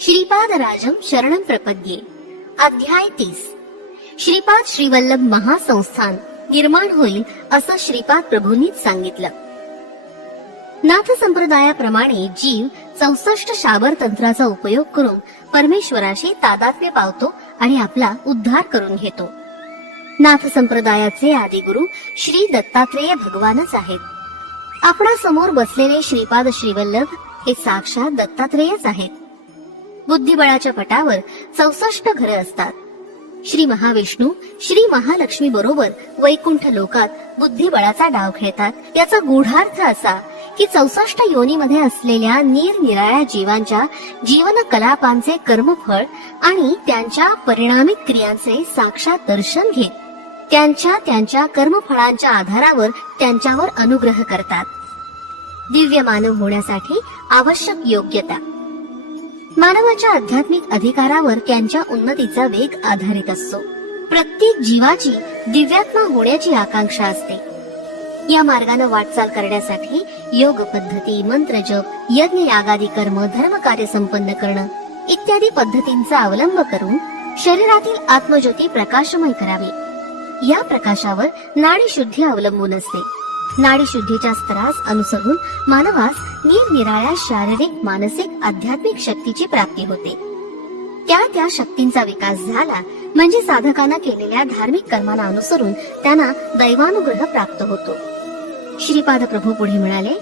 श्रीपाद राजम शरणम प्रपद्ये अध्याय तीस श्रीपाद श्रीवल्लभ महासंस्थान निर्माण होईल असं श्रीपाद प्रभूंनी सांगितलं नाथ संप्रदायाप्रमाणे जीव चौसष्ट शाबर तंत्राचा उपयोग करून परमेश्वराशी तादात्म्य पावतो आणि आपला उद्धार करून घेतो नाथ संप्रदायाचे आदिगुरु श्री दत्तात्रेय भगवानच आहेत आपणा समोर बसलेले श्रीपाद श्रीवल्लभ हे साक्षात दत्तात्रेयच आहेत बुद्धिबळाच्या पटावर चौसष्ट घरे असतात श्री महाविष्णू श्री महालक्ष्मी बरोबर वैकुंठ लोकात बुद्धिबळाचा डाव खेळतात याचा गूढार्थ असा की चौसष्ट योनीमध्ये असलेल्या निरनिराळ्या जीवांच्या जीवन कलापांचे कर्मफळ आणि त्यांच्या परिणामिक क्रियांचे साक्षात दर्शन घेत त्यांच्या त्यांच्या कर्मफळांच्या आधारावर त्यांच्यावर अनुग्रह करतात दिव्य मानव होण्यासाठी आवश्यक योग्यता मानवाच्या आध्यात्मिक अधिकारावर त्यांच्या उन्नतीचा वेग आधारित असतो प्रत्येक जीवाची दिव्यात्मा होण्याची आकांक्षा असते या मार्गाने वाटचाल करण्यासाठी योग पद्धती मंत्र जप यज्ञ यागादी कर्म धर्म कार्य संपन्न करणं इत्यादी पद्धतींचा अवलंब करून शरीरातील आत्मज्योती प्रकाशमय करावी या प्रकाशावर नाडी शुद्धी अवलंबून असते नाडी शुद्धीच्या स्तरास अनुसरून मानवास निरनिराळ्या शारीरिक मानसिक आध्यात्मिक शक्तीची प्राप्ती होते त्या त्या शक्तींचा विकास झाला म्हणजे साधकांना केलेल्या धार्मिक कर्माला अनुसरून त्यांना दैवानुग्रह प्राप्त होतो श्रीपाद प्रभू पुढे म्हणाले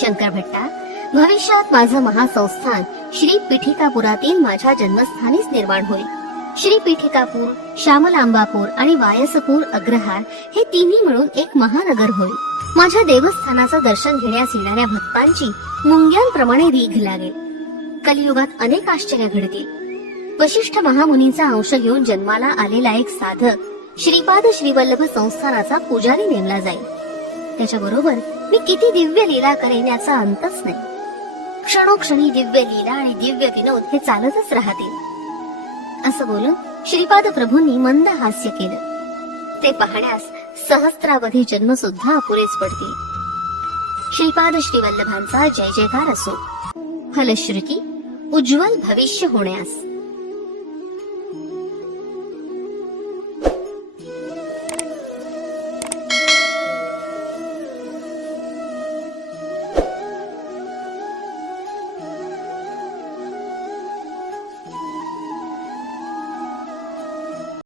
शंकर भट्टा भविष्यात माझं महासंस्थान श्री पिठिकापुरातील माझ्या जन्मस्थानीच निर्माण होईल श्री पीठिकापूर श्यामलांबापूर आणि वायसपूर अग्रहार हे तिन्ही मिळून एक महानगर होईल माझ्या देवस्थानाचं दर्शन घेण्यास येणाऱ्या भक्तांची मुंग्यांप्रमाणे रीघ लागेल कलियुगात अनेक आश्चर्य घडतील वशिष्ठ महामुनींचा अंश घेऊन जन्माला आलेला एक साधक श्रीपाद श्रीवल्लभ संस्थानाचा पुजारी नेमला जाईल त्याच्याबरोबर मी किती दिव्य लीला करेन याचा अंतच नाही क्षणोक्षणी दिव्य लीला आणि दिव्य विनोद हे चालतच राहतील असं बोलून श्रीपाद प्रभूंनी मंद हास्य केलं ते पाहण्यास सहस्त्रावधी जन्म सुद्धा अपुरेच पडतील श्रीपाद श्रीवल्लभांचा जय जयकार असो फलश्रुती उज्ज्वल भविष्य होण्यास